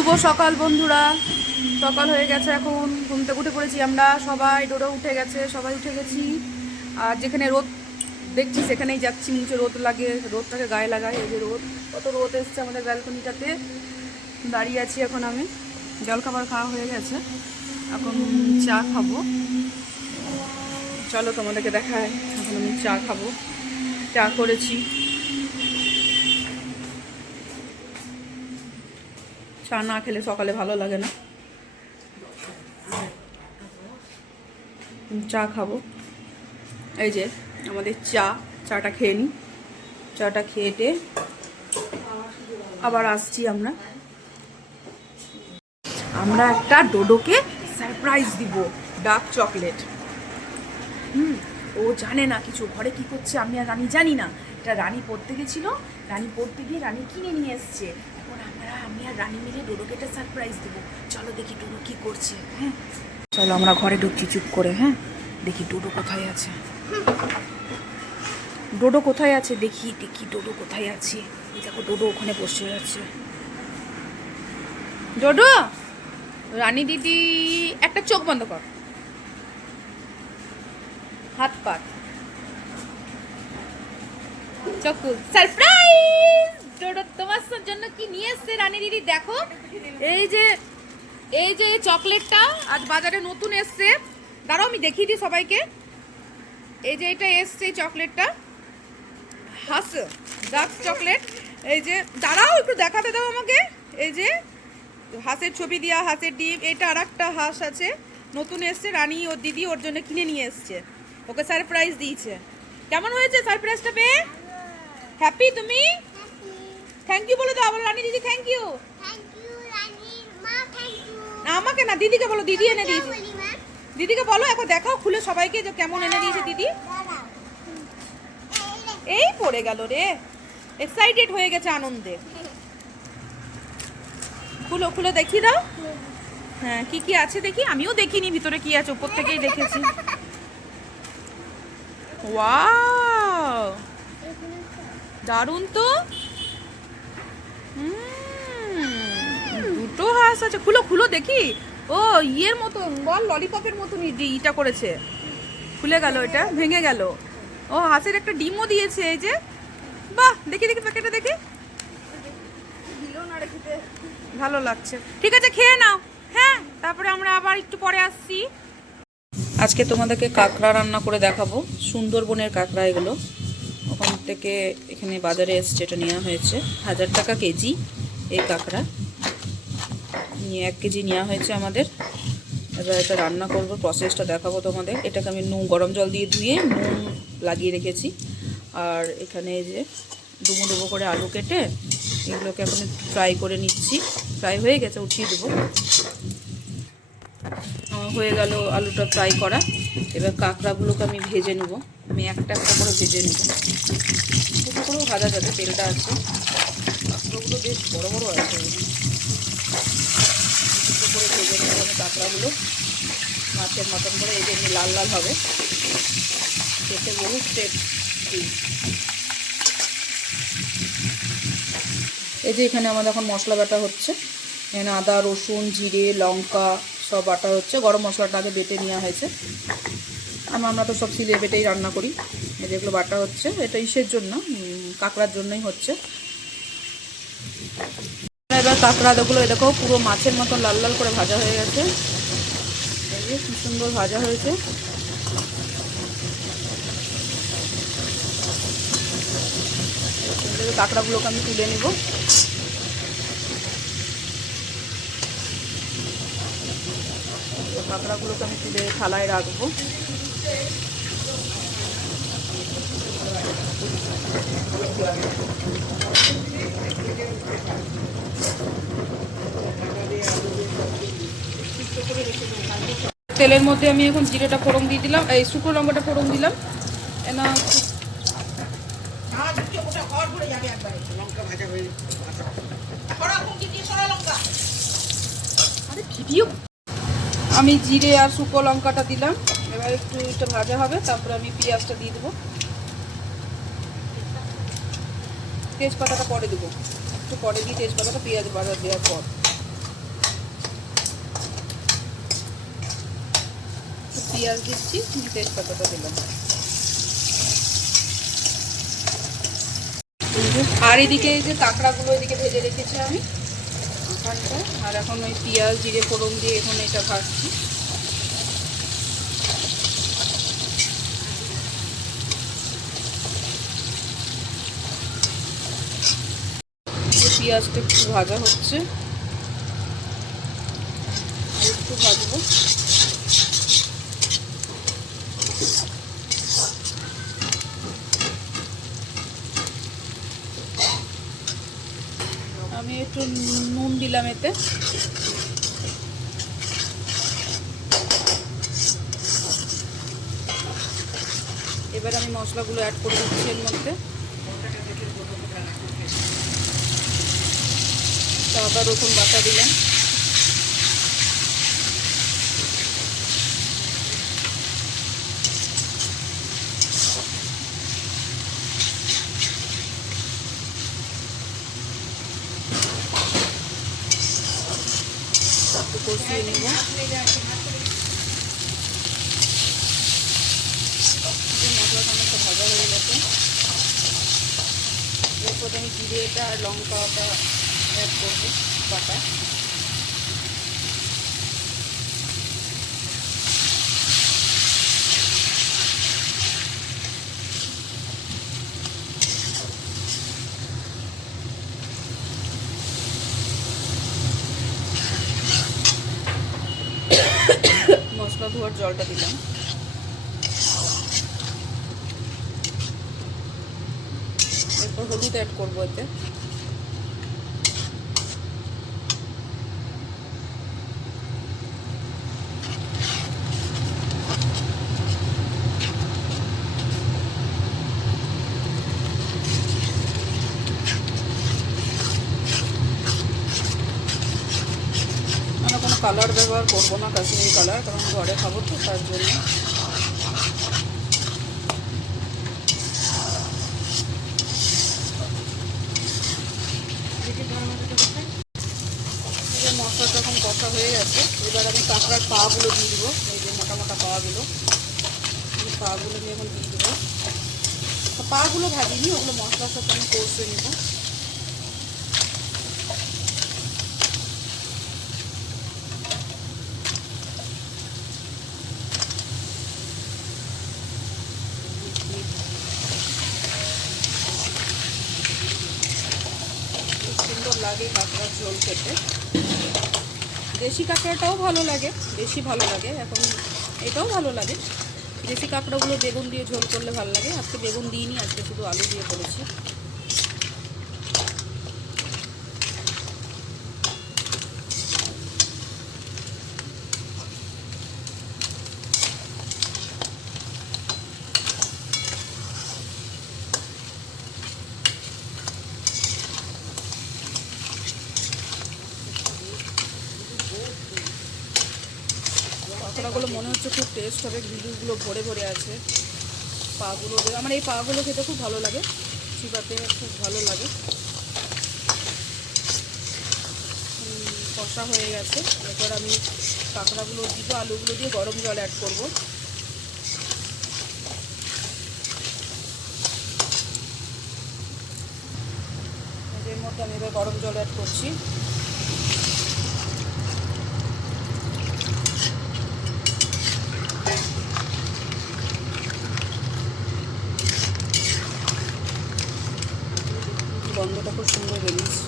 শুভ সকাল বন্ধুরা। সকাল হয়ে গেছে, এখন ঘুম থেকে উঠে পড়েছি আমরা সবাই। ডোডো উঠে গেছে, সবাই উঠে গেছি। আর যেখানে রোদ দেখছি সেখানেই যাচ্ছি, মুখে রোদ লাগে, রোদটাকে গায়ে লাগাই। এই যে রোদ, কত রোদ এসছে আমাদের ব্যালকনিটাতে। দাঁড়িয়ে আছি এখন আমি। জলখাবার খাওয়া হয়ে গেছে, এখন চা খাবো। চলো তোমাদেরকে দেখায়, এখন আমি চা খাবো। চা করেছি, চা না খেলে সকালে ভালো লাগে না। চা খাবো, এই যে আমাদের চাটা খেয়ে নিই। চাটা খেয়ে আবার আসছি আমরা একটা ডোডোকে সারপ্রাইজ দিব, ডার্ক চকলেট। ও জানে না কিছু, ঘরে কি করছে আমি আর রানী জানি না। এটা রানী পড়তে গেছিল, রানী পড়তে গিয়ে রানী কিনে নিয়ে এসছে। এখন আমি আর রানী মিলে ডোডোকে একটা সারপ্রাইজ দেবো। চলো দেখি ডোডো কি করছে। হ্যাঁ চলো আমরা ঘরে ঢুকছি চুপ করে। হ্যাঁ দেখি ডোডো কোথায় আছে, ডোডো কোথায় আছে, দেখি ডোডো কোথায় আছে। এই দেখো ডোডো ওখানে বসে আছে। ডোডো, রানী দিদি একটা চোখ বন্ধ কর, হাত পাত, চকু সারপ্রাইজ। ডোডো তোমার জন্য কি নিয়ে এসছে রানী দিদি, দেখো। এই যে এই চকলেটটা আজ বাজারে নতুন এসছে। দাঁড়াও আমি দেখিয়ে দিই সবাইকে। এই যে এটা এসছে, এই চকলেটটা হাস ডার্ক চকলেট। এই যে দাঁড়াও একটু দেখাতে দাও আমাকে। এই যে হাঁসের ছবি দিয়া, হাঁসের ডিম। এটা আর একটা হাঁস আছে, নতুন এসছে। রানী ওর দিদি ওর জন্য কিনে নিয়ে এসছে, ওকে সারপ্রাইজ দিয়েছে। কেমন হয়েছে সারপ্রাইজটা পেয়ে? হ্যাপি তুমি? থ্যাংক ইউ বলে দাও আবার রানী দিদি। Thank you. আমাকে না, দিদিকে বলো, দিদি এনে দিয়েছে। দিদিকে বলো, এখন দেখাও খুলে সবাইকে যে কেমন এনে দিয়েছে দিদি। এই পড়ে গেল রে, এক্সাইটেড হয়ে গেছে আনন্দে। খুলো খুলে দেখিয়ে দাও। হ্যাঁ কি কি আছে দেখি, আমিও দেখিনি ভিতরে কি আছে, উপর থেকেই দেখেছি। ওয়াও দারুণ তো। দুটো হাঁস আছে, খুলো খুলো দেখি। ও ইয়ের মতন, বল ললিপপের মতন ইটা করেছে। খুলে গেল, এটা ভেঙে গেল। ও হাঁসের একটা ডিমও দিয়েছে। এই যে বাহ, দেখি দেখি প্যাকেটটা দেখি। ভালো লাগছে, ঠিক আছে খেয়ে নাও। হ্যাঁ তারপরে আমরা আবার একটু পরে আসছি। আজকে তোমাদেরকে কাঁকড়া রান্না করে দেখাবো। সুন্দরবনের কাঁকড়া এগুলো, ওখান থেকে এখানে বাজারে এসছে, এটা নেওয়া হয়েছে 1000 টাকা কেজি। এই কাঁকড়া নিয়ে 1 কেজি নেওয়া হয়েছে আমাদের। এবার এটা রান্না করবো, প্রসেসটা দেখাবো তোমাদের। এটাকে আমি গরম জল দিয়ে ধুয়ে নুন লাগিয়ে রেখেছি। আর এখানে এই যে ডুবো ডুবো করে আলু কেটে এগুলোকে এখন একটু ফ্রাই করে নিচ্ছি। ফ্রাই হয়ে গেছে, উঠিয়ে দেবো। হয়ে গেল আলুটা ফ্রাই করা। এবার কাঁকড়াগুলোকে আমি ভেজে নেবো। আমি একটা একটা করে ভেজে নেবো, ছোটো করেও ভাজা যাবে, তেলটা আছে। কাঁকড়াগুলো বেশ বড়ো বড়ো আছে, ছোটো করে ভেজে নেবো আমি কাঁকড়াগুলো, মাছের মতন করে। এই যে এমনি লাল লাল হবে, খেতে বহু টেস্টি। এই যে এখানে আমাদের এখন মশলা বাটা হচ্ছে। এখানে আদা রসুন জিরে লঙ্কা সব বাটা হচ্ছে। গরম মশলাটা আগে বেটে নেওয়া হয়েছে। আমরা তো সব সিলে বেটেই রান্না করি। যেগুলো বাটা হচ্ছে এটা ইসের জন্য, কাঁকড়ার জন্যই হচ্ছে। এবার কাঁকড়াগুলো এটাকেও পুরো মাছের মতো লাল লাল করে ভাজা হয়ে গেছে। এই যে কি সুন্দর ভাজা হয়েছে। কাঁকড়াগুলোকে আমি তুলে নেব। কাঁকড়াগুলোকে আমি তুলে থালায় রাখবো। তেলের মধ্যে আমি এখন জিরেটা ফোড়ন দিয়ে দিলাম, এই শুকনো লঙ্কাটা ফোড়ন দিলাম। এনা আমি জিরে আর শুকনো লঙ্কাটা দিলাম। এবার একটু এটা ভাজা হবে, তারপরে আমি পেঁয়াজটা দিয়ে দেবো। তেজপাতাটা পরে দেবো, একটু পরে দিয়ে তেজপাতাটা পেঁয়াজ ভাজা দেওয়ার পর। পেঁয়াজ দিচ্ছি, তেজপাতাটা দিলাম। আর এদিকে এই যে কাঁকড়াগুলো এদিকে ভেজে রেখেছি আমি ওখানটায়, আর এখন ওই পেঁয়াজ জিরে ফোড়ন দিয়ে এখন এটা ভাজছি। পেঁয়াজটা একটু ভাজা হচ্ছে, একটু ভাজবো। আমি একটু নুন দিলাম এতে। এবার আমি মশলাগুলো অ্যাড করে দিচ্ছি এর মধ্যে। আদা রসুন বাটা দিলাম, একটু কষিয়ে নেব। মশলাটা অনেকটা ভাজা হয়ে গেছে। এরপর আমি জিরেটা আর লঙ্কাটা অ্যাড করবো বাটা। মশলা ধোয়ার জলটা দিলাম। এরপর হলুদ অ্যাড করবো এতে। আমরা কোনো কালার ব্যবহার করবো না, কাশ্মীরি কালার, কারণ ঘরে খাবো তো তার জন্য। মশলাটা এখন কষা হয়ে গেছে। এবার আমি কাঁকড়ার পাগুলো দিয়ে দেবো, এই যে মোটা মোটা পাগুলো, এই পাগুলো আমি এখন দিয়ে দেবো। পাগুলো ভাজিনি, ওগুলো মশলার সাথে আমি কষে নেব। সুন্দর লাগে কাঁকড়ার ঝোল খেতে। দেশি কাঁকড়াটাও ভালো লাগে, বেশি ভালো লাগে, এখন এটাও ভালো লাগে। দেশি কাঁকড়াগুলো বেগুন দিয়ে ঝোল করলে ভালো লাগে। আজকে বেগুন দিইনি, আজকে শুধু আলু দিয়ে করেছি। কাঁকড়াগুলো মনে হচ্ছে খুব টেস্ট হবে, গিলুগুলো ভরে ভরে আছে। পাগুলো, আমার এই পাগুলো খেতে খুব ভালো লাগে, চিবাতে খুব ভালো লাগে। কষা হয়ে গেছে। এরপর আমি কাঁকড়াগুলো দিব, আলুগুলো দিয়ে গরম জল অ্যাড করব। এর মধ্যে আমি এবার গরম জল অ্যাড করছি। গন্ধটা খুব সুন্দর বেরিয়েছে।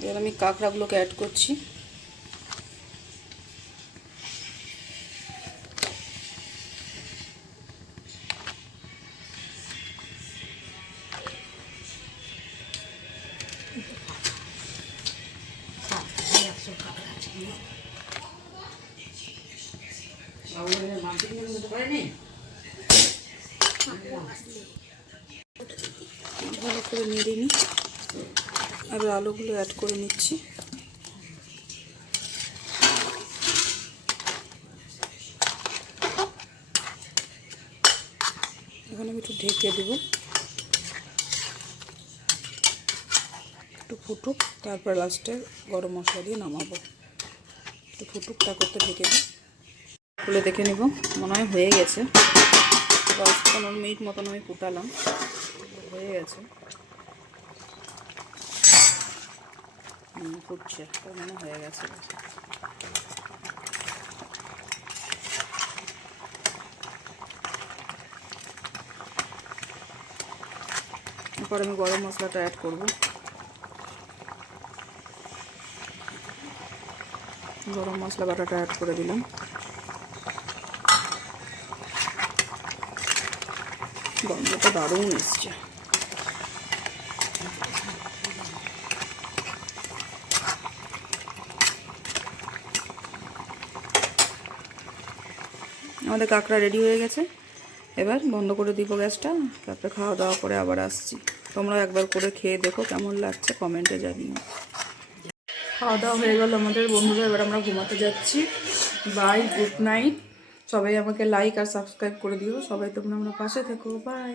এবার আমি কাঁকড়াগুলোকে অ্যাড করছি। ভালো করে নেড়ে নিই, আর আলুগুলো অ্যাড করে নিচ্ছি। এখন আমি একটু ঢেকে দেবো। একটু ফুটুক, তারপর লাস্টে গরম মশলা দিয়ে নামাবো। একটু ফুটুক, তা করতে ঢেকে দিই। খুলে দেখে নিব, মনে হয় হয়ে গেছে। 10-15 মিনিট মতন আমি ফুটালাম, হয়ে গেছে। ফুটছে, তার মানে হয়ে গেছে। এরপর আমি গরম মশলাটা অ্যাড করব। গরম মশলা বাটাটা অ্যাড করে দিলাম। গন্ধটা দারুণ এসছে। আমাদের কাঁকড়া রেডি হয়ে গেছে। এবার বন্ধ করে দিব গ্যাসটা, তারপরে খাওয়া দাওয়া করে আবার আসছি। তোমরা একবার করে খেয়ে দেখো কেমন লাগছে, কমেন্টে জানিও। খাওয়া দাওয়া হয়ে গেল আমাদের বন্ধুরা, এবার আমরা ঘুমাতে যাচ্ছি। Bye, good night. সবাই আমাকে লাইক আর সাবস্ক্রাইব করে দিও। সবাই তোমরা আমার পাশে থেকো। বাই।